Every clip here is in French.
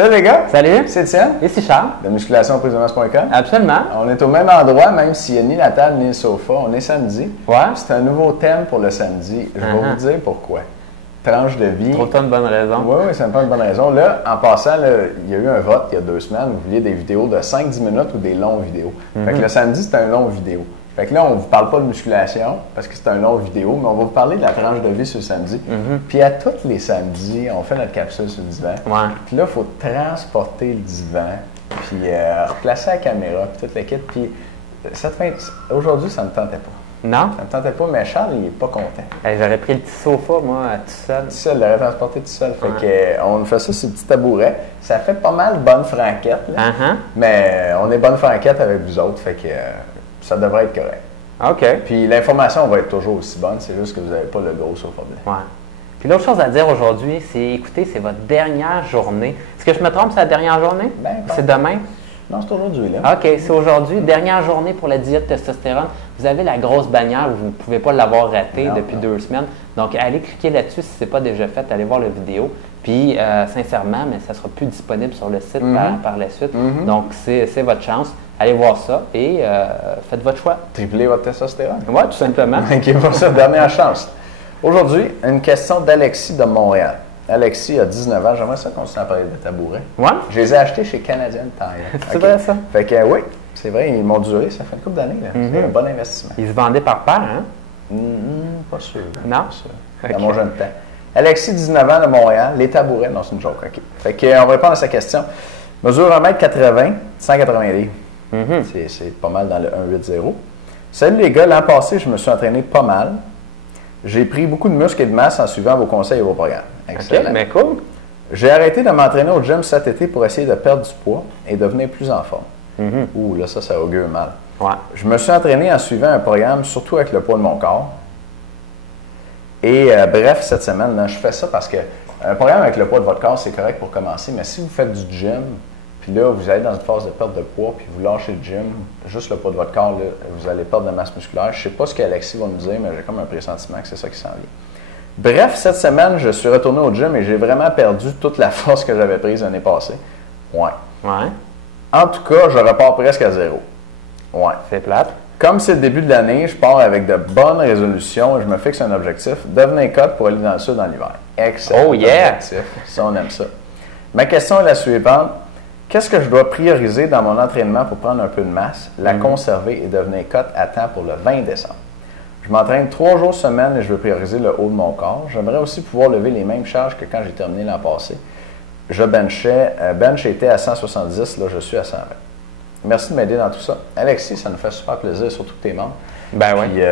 Salut les gars! Salut! C'est Étienne, Ici Charles. de musculationprisonnière.com. Absolument. On est au même endroit, même s'il n'y a ni la table ni le sofa. On est samedi. Ouais. C'est un nouveau thème pour le samedi. Je vais vous dire pourquoi. Tranche de vie. Pour toi, une bonne raison. Oui, c'est pas une bonne raison. Là, en passant, là, il y a eu un vote il y a 2 semaines. Vous vouliez des vidéos de 5-10 minutes ou des longues vidéos. Fait que le samedi, c'est un long vidéo. Fait que là, on ne vous parle pas de musculation parce que c'est un long vidéo, mais on va vous parler de la tranche de vie sur le samedi. Puis à tous les samedis, on fait notre capsule sur le divan. Ouais. Puis là, il faut transporter le divan, puis replacer la caméra, puis toute l'équipe. Puis aujourd'hui, ça ne me tentait pas. Non? Ça ne me tentait pas, mais Charles, il n'est pas content. Hey, j'aurais pris le petit sofa, moi, tout seul. Tout seul, il l'aurait transporté tout seul. Fait que, on fait ça sur le petit tabouret. Ça fait pas mal bonne franquette, là. Mais on est bonne franquette avec vous autres, fait que ça devrait être correct. OK. Puis l'information va être toujours aussi bonne, c'est juste que vous n'avez pas le gros sofa blanc. Ouais. Puis l'autre chose à dire aujourd'hui, c'est, écoutez, c'est votre dernière journée. Est-ce que je me trompe, c'est la dernière journée? Ben, bon. C'est demain? Non, c'est aujourd'hui, là. OK, c'est aujourd'hui. Dernière journée pour la diète testostérone. Vous avez la grosse bannière où vous ne pouvez pas l'avoir ratée depuis 2 semaines. Donc, allez cliquer là-dessus si ce n'est pas déjà fait. Allez voir la vidéo. Puis, sincèrement, mais ça ne sera plus disponible sur le site par la suite. Donc, c'est votre chance. Allez voir ça et faites votre choix. Tripler votre testostérone. Oui, tout simplement. OK, pour ça, dernière chance. Aujourd'hui, une question d'Alexis de Montréal. Alexis a 19 ans. J'aimerais ça continuer à parler de tabouret. Ouais? Je les ai achetés chez Canadian Tire. C'est vrai, ça? Fait que oui, c'est vrai, ils m'ont duré. Ça fait une couple d'années. C'est un bon investissement. Ils se vendaient par paire, hein? Pas sûr. Non? Pas sûr. Dans mon jeune temps. Alexis, 19 ans de Montréal. Les tabourets, non, c'est une joke. OK. Fait que, on va répondre à sa question. Mesure 1m80, 180 livres. C'est pas mal dans le 1,80. Salut les gars, l'an passé, je me suis entraîné pas mal. J'ai pris beaucoup de muscles et de masse en suivant vos conseils et vos programmes. Excellent. OK, mais cool. J'ai arrêté de m'entraîner au gym cet été pour essayer de perdre du poids et devenir plus en forme. Ouh, là, ça augure mal. Ouais. Je me suis entraîné en suivant un programme, surtout avec le poids de mon corps. Et bref, cette semaine, là, je fais ça parce que un programme avec le poids de votre corps, c'est correct pour commencer, mais si vous faites du gym, puis là, vous allez dans une phase de perte de poids, puis vous lâchez le gym, juste le poids de votre corps, là, vous allez perdre de masse musculaire. Je ne sais pas ce qu'Alexis va nous dire, mais j'ai comme un pressentiment que c'est ça qui s'en vient. Bref, cette semaine, je suis retourné au gym et j'ai vraiment perdu toute la force que j'avais prise l'année passée. Ouais. Ouais. En tout cas, je repars presque à zéro. Ouais. C'est plate. Comme c'est le début de l'année, je pars avec de bonnes résolutions et je me fixe un objectif, devenir cote pour aller dans le sud en hiver. Excellent. Oh yeah! Objectif. Ça, on aime ça. Ma question est la suivante. Qu'est-ce que je dois prioriser dans mon entraînement pour prendre un peu de masse, la conserver et devenir cote à temps pour le 20 décembre? Je m'entraîne 3 jours semaine et je veux prioriser le haut de mon corps. J'aimerais aussi pouvoir lever les mêmes charges que quand j'ai terminé l'an passé. Je benchais, bench était à 170, là je suis à 120. Merci de m'aider dans tout ça. Alexis, ça nous fait super plaisir, surtout que tu es membre. Ben oui. Puis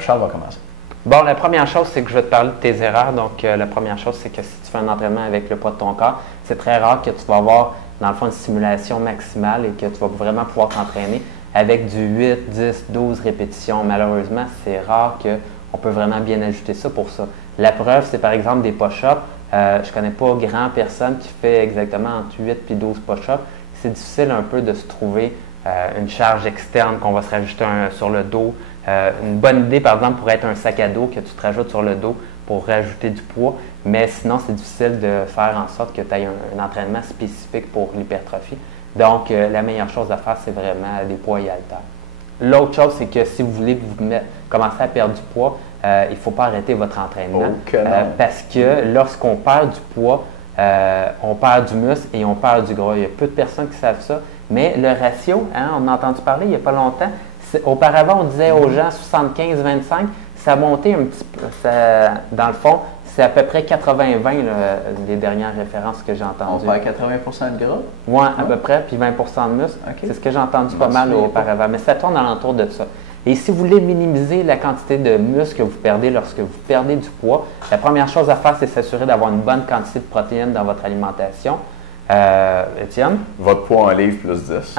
Charles va commencer. Bon, la première chose, c'est que je vais te parler de tes erreurs. Donc, la première chose, c'est que si tu fais un entraînement avec le poids de ton corps, c'est très rare que tu vas avoir, dans le fond, une stimulation maximale et que tu vas vraiment pouvoir t'entraîner avec du 8, 10, 12 répétitions. Malheureusement, c'est rare qu'on peut vraiment bien ajuster ça pour ça. La preuve, c'est par exemple des push-ups. Je ne connais pas grand personne qui fait exactement entre 8 et 12 push-ups. C'est difficile un peu de se trouver une charge externe qu'on va se rajouter sur le dos. Une bonne idée, par exemple, pourrait être un sac à dos que tu te rajoutes sur le dos pour rajouter du poids. Mais sinon, c'est difficile de faire en sorte que tu aies un entraînement spécifique pour l'hypertrophie. Donc, la meilleure chose à faire, c'est vraiment des poids et haltères. L'autre chose, c'est que si vous voulez commencer à perdre du poids, il ne faut pas arrêter votre entraînement. Parce que lorsqu'on perd du poids, on perd du muscle et on perd du gras. Il y a peu de personnes qui savent ça. Mais le ratio, hein, on a entendu parler il n'y a pas longtemps, auparavant, on disait aux gens 75-25, ça a monté un petit peu. Dans le fond, c'est à peu près 80-20 les dernières références que j'ai entendues. On perd 80 de gras? Oui, à peu près, puis 20 de muscle. Okay. C'est ce que j'ai entendu pas mal auparavant. Mais ça tourne alentour de ça. Et si vous voulez minimiser la quantité de muscle que vous perdez lorsque vous perdez du poids, la première chose à faire, c'est s'assurer d'avoir une bonne quantité de protéines dans votre alimentation. Étienne? Votre poids en livre plus 10.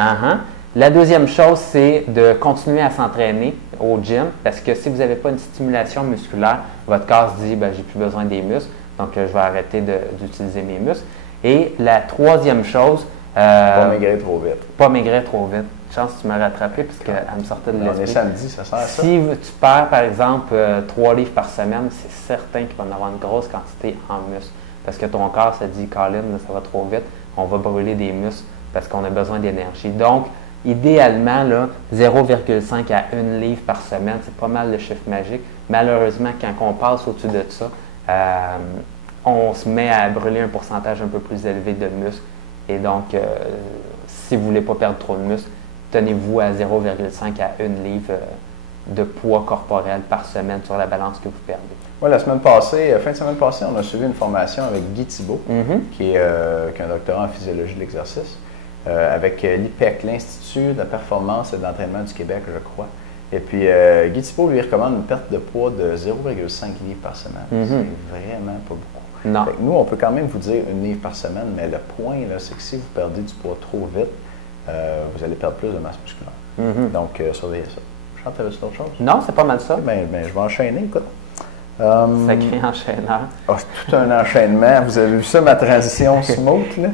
La deuxième chose, c'est de continuer à s'entraîner au gym parce que si vous n'avez pas une stimulation musculaire, votre corps se dit j'ai plus besoin des muscles, donc je vais arrêter d'utiliser mes muscles. Et la troisième chose, pas maigrir trop vite. Pas maigrir trop vite. Chance que tu m'as rattrapé parce qu'elle me sortait de l'esprit. On est samedi, ça sert à ça. Si tu perds, par exemple, 3 livres par semaine, c'est certain qu'il va en avoir une grosse quantité en muscle. Parce que ton corps se dit, Colin, ça va trop vite. on va brûler des muscles parce qu'on a besoin d'énergie. Donc, idéalement, 0,5 à 1 livre par semaine, c'est pas mal le chiffre magique. Malheureusement, quand on passe au-dessus de ça, on se met à brûler un pourcentage un peu plus élevé de muscles. Et donc, si vous ne voulez pas perdre trop de muscles, tenez-vous à 0,5 à 1 livre de poids corporel par semaine sur la balance que vous perdez. Oui, la semaine passée, fin de semaine passée, on a suivi une formation avec Guy Thibault, qui a un doctorat en physiologie de l'exercice, avec l'IPEC, l'Institut de la performance et de l'entraînement du Québec, je crois. Et puis, Guy Thibault lui recommande une perte de poids de 0,5 livres par semaine. C'est vraiment pas beaucoup. Non. Fait que nous, on peut quand même vous dire 1 livre par semaine, mais le point, c'est que si vous perdez du poids trop vite, vous allez perdre plus de masse musculaire. Donc, surveillez ça. Chante, t'avais-tu d'autres choses? Non, c'est pas mal ça. Ben, je vais enchaîner, écoute. Sacré enchaîneur. Oh, c'est tout un enchaînement. Vous avez vu ça, ma transition smooth, là?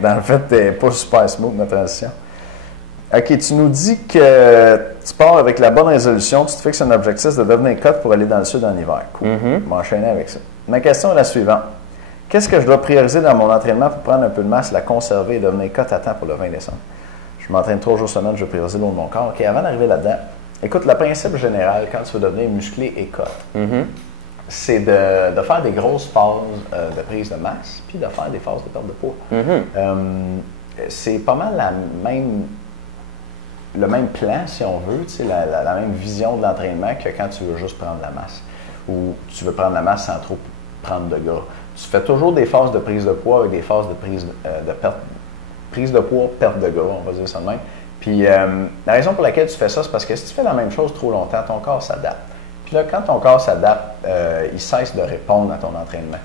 Dans le fait, elle n'est pas super smooth, ma transition. OK, tu nous dis que tu pars avec la bonne résolution, tu te fixes un objectif de devenir cote pour aller dans le sud en hiver. Cool. Je vais enchaîner avec ça. Ma question est la suivante. Qu'est-ce que je dois prioriser dans mon entraînement pour prendre un peu de masse, la conserver et devenir cote à temps pour le 20 décembre? Je m'entraîne 3 jours semaine, je vais prioriser l'eau de mon corps. OK, avant d'arriver là-dedans, écoute, le principe général, quand tu veux devenir musclé et cote, c'est de faire des grosses phases de prise de masse, puis de faire des phases de perte de poids. C'est pas mal le même plan, si on veut, la même vision de l'entraînement que quand tu veux juste prendre la masse, ou tu veux prendre la masse sans trop prendre de gras. Tu fais toujours des phases de prise de poids avec des phases de prise de poids, perte de gras, on va dire ça de même. Puis la raison pour laquelle tu fais ça, c'est parce que si tu fais la même chose trop longtemps, ton corps s'adapte. Puis là, quand ton corps s'adapte, il cesse de répondre à ton entraînement.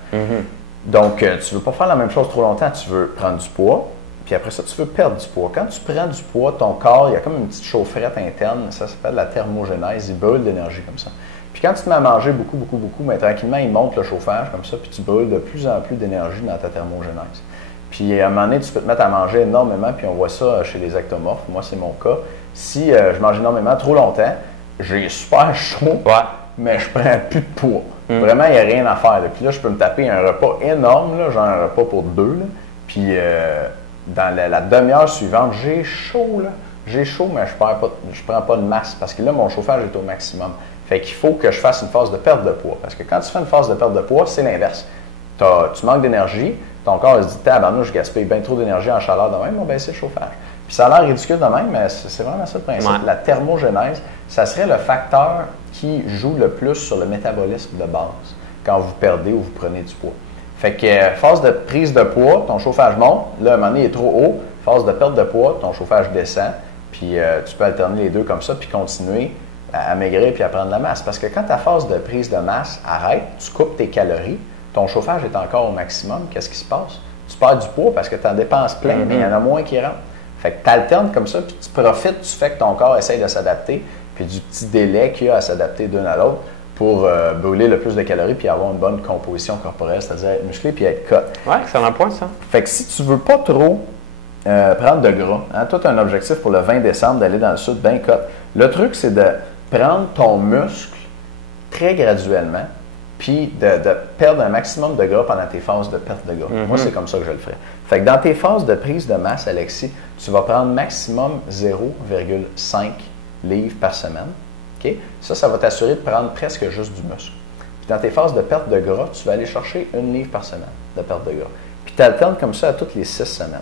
Donc, tu ne veux pas faire la même chose trop longtemps, tu veux prendre du poids, puis après ça, tu veux perdre du poids. Quand tu prends du poids, ton corps, il y a comme une petite chaufferette interne, ça s'appelle la thermogénèse, il brûle de l'énergie comme ça. Puis quand tu te mets à manger beaucoup, mais tranquillement, il monte le chauffage comme ça, puis tu brûles de plus en plus d'énergie dans ta thermogénèse. Puis à un moment donné, tu peux te mettre à manger énormément, puis on voit ça chez les ectomorphes, moi c'est mon cas. Si je mange énormément trop longtemps, j'ai super chaud, mais je prends plus de poids. Vraiment, il n'y a rien à faire. Puis là, je peux me taper un repas énorme, là, genre un repas pour 2, là. Puis dans la demi-heure suivante, j'ai chaud, là. J'ai chaud, mais je prends pas de masse parce que là, mon chauffage est au maximum. Fait qu'il faut que je fasse une phase de perte de poids. Parce que quand tu fais une phase de perte de poids, c'est l'inverse. Tu manques d'énergie, ton corps se dit, tabarnouche, je gaspille bien trop d'énergie en chaleur de même, on va baisser le chauffage. Puis ça a l'air ridicule de même, mais c'est vraiment ça le principe. Ouais. La thermogénèse, ça serait le facteur qui joue le plus sur le métabolisme de base quand vous perdez ou vous prenez du poids. Fait que phase de prise de poids, ton chauffage monte, là, à un moment donné, il est trop haut. Phase de perte de poids, ton chauffage descend, puis tu peux alterner les deux comme ça, puis continuer à maigrir puis à prendre de la masse. Parce que quand ta phase de prise de masse arrête, tu coupes tes calories, ton chauffage est encore au maximum, qu'est-ce qui se passe? Tu perds du poids parce que tu en dépenses plein, mais il y en a moins qui rentrent. Fait que tu alternes comme ça, puis tu profites du fait que ton corps essaye de s'adapter, puis du petit délai qu'il y a à s'adapter d'une à l'autre pour brûler le plus de calories puis avoir une bonne composition corporelle, c'est-à-dire être musclé puis être cut. Oui, c'est un point, ça. Fait que si tu veux pas trop prendre de gras, hein, toi, tu as un objectif pour le 20 décembre d'aller dans le sud bien cut. Le truc, c'est de prendre ton muscle très graduellement puis de perdre un maximum de gras pendant tes phases de perte de gras. Moi, c'est comme ça que je le ferais. Fait que dans tes phases de prise de masse, Alexis, tu vas prendre maximum 0,5 livres par semaine. Okay? Ça va t'assurer de prendre presque juste du muscle. Puis dans tes phases de perte de gras, tu vas aller chercher 1 livre par semaine de perte de gras. Puis tu alternes comme ça à toutes les 6 semaines.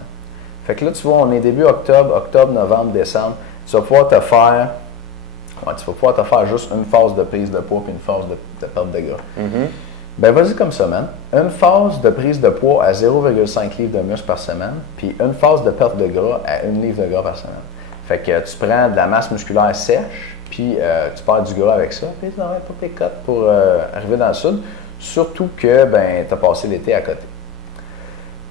Fait que là, tu vois, on est début octobre, novembre, décembre. Tu vas pouvoir te faire juste une phase de prise de poids puis une phase de perte de gras. Ben vas-y comme ça, man. Une phase de prise de poids à 0,5 livres de muscle par semaine, puis une phase de perte de gras à 1 livre de gras par semaine. Fait que tu prends de la masse musculaire sèche, puis tu perds du gras avec ça, puis tu n'aurais pas tes cotes pour arriver dans le sud. Surtout que tu as passé l'été à côté.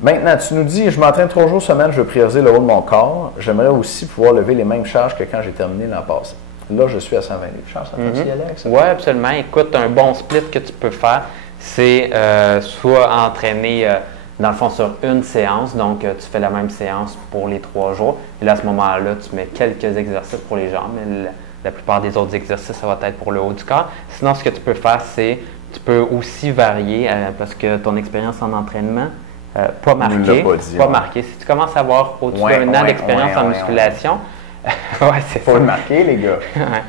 Maintenant, tu nous dis, je m'entraîne 3 jours semaine, je veux prioriser le haut de mon corps. J'aimerais aussi pouvoir lever les mêmes charges que quand j'ai terminé l'an passé. Là, je suis à 120 livres. Charles, ça peut y aller avec ça? Oui, absolument. Écoute, un bon split que tu peux faire, c'est soit entraîner, dans le fond, sur une séance. Donc, tu fais la même séance pour les 3 jours. Et là, à ce moment-là, tu mets quelques exercices pour les jambes. Mais la plupart des autres exercices, ça va être pour le haut du corps. Sinon, ce que tu peux faire, c'est tu peux aussi varier, parce que ton expérience en entraînement, Pas nous marqué. l'a pas dit, Pas ouais. marqué. Si tu commences à avoir au-dessus Ouais, d'un an ouais, d'expérience ouais, en ouais, musculation, ouais, c'est Faut ça. le marquer, les gars. Ouais.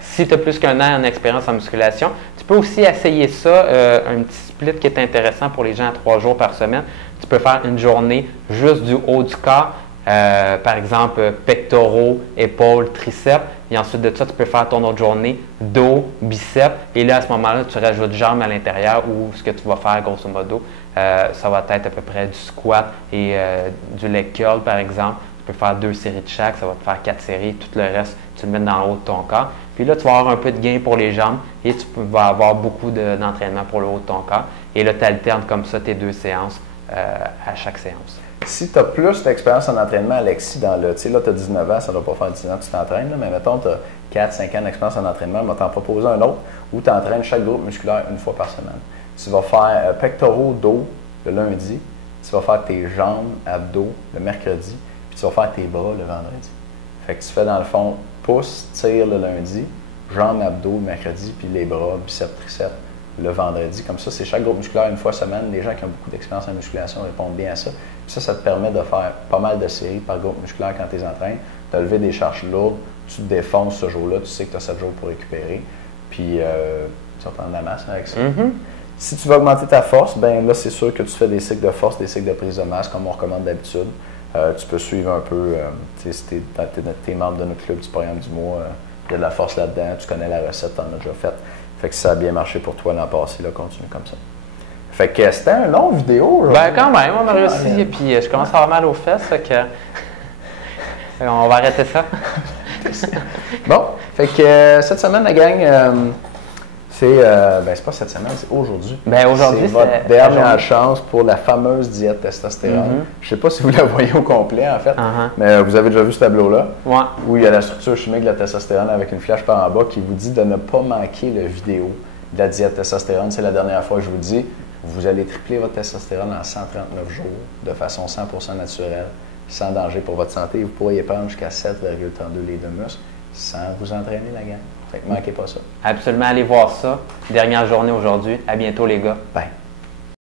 Si tu as plus qu'un an en expérience en musculation, tu peux aussi essayer ça, un petit split qui est intéressant pour les gens à 3 jours par semaine. Tu peux faire une journée juste du haut du corps, par exemple pectoraux, épaules, triceps. Et ensuite de ça, tu peux faire ton autre journée dos, biceps. Et là, à ce moment-là, tu rajoutes jambes à l'intérieur ou ce que tu vas faire, grosso modo, ça va être à peu près du squat et du leg curl, par exemple. Tu peux faire 2 séries de chaque, ça va te faire 4 séries. Tout le reste, tu le mets dans le haut de ton corps. Puis là, tu vas avoir un peu de gain pour les jambes et tu vas avoir beaucoup d'entraînement pour le haut de ton corps. Et là, tu alternes comme ça tes 2 séances à chaque séance. Si tu as plus d'expérience en entraînement, Alexis, tu sais, là, tu as 19 ans, ça ne doit pas faire 10 ans que tu t'entraînes, là, mais mettons, tu as 4-5 ans d'expérience en entraînement, on va t'en proposer un autre où tu entraînes chaque groupe musculaire une fois par semaine. Tu vas faire pectoraux, dos le lundi, tu vas faire tes jambes, abdos le mercredi, puis tu vas faire tes bras le vendredi. Fait que tu fais dans le fond pouce, tire le lundi, jambes, abdos le mercredi, puis les bras, biceps, triceps le vendredi. Comme ça, c'est chaque groupe musculaire une fois semaine. Les gens qui ont beaucoup d'expérience en musculation répondent bien à ça. Puis ça te permet de faire pas mal de séries par groupe musculaire quand tu les entraînes. Tu as levé des charges lourdes, tu te défonces ce jour-là, tu sais que tu as 7 jours pour récupérer. Puis tu vas prendre la masse avec ça. Si tu veux augmenter ta force, ben là, c'est sûr que tu fais des cycles de force, des cycles de prise de masse, comme on recommande d'habitude. Tu peux suivre un peu, si tu es membre de notre club du programme du mois, il y a de la force là-dedans, tu connais la recette, tu en as déjà fait. Fait que si ça a bien marché pour toi l'an passé, là, continue comme ça. Fait que c'était une longue vidéo. Ben quand même, on a réussi. Et puis je commence à avoir mal aux fesses, fait que on va arrêter ça. Bon, fait que cette semaine, la gang, c'est pas cette semaine, c'est aujourd'hui. Ben aujourd'hui, c'est votre dernière chance pour la fameuse diète testostérone. Je ne sais pas si vous la voyez au complet, en fait, mais vous avez déjà vu ce tableau-là, où il y a la structure chimique de la testostérone avec une flèche par en bas qui vous dit de ne pas manquer la vidéo de la diète testostérone. C'est la dernière fois que je vous le dis. Vous allez tripler votre testostérone en 139 jours de façon 100% naturelle, sans danger pour votre santé. Vous pourriez prendre jusqu'à 7,32 litres de muscle sans vous entraîner, la gang. Fait que manquez pas ça. Absolument, allez voir ça. Dernière journée aujourd'hui. À bientôt, les gars. Bye.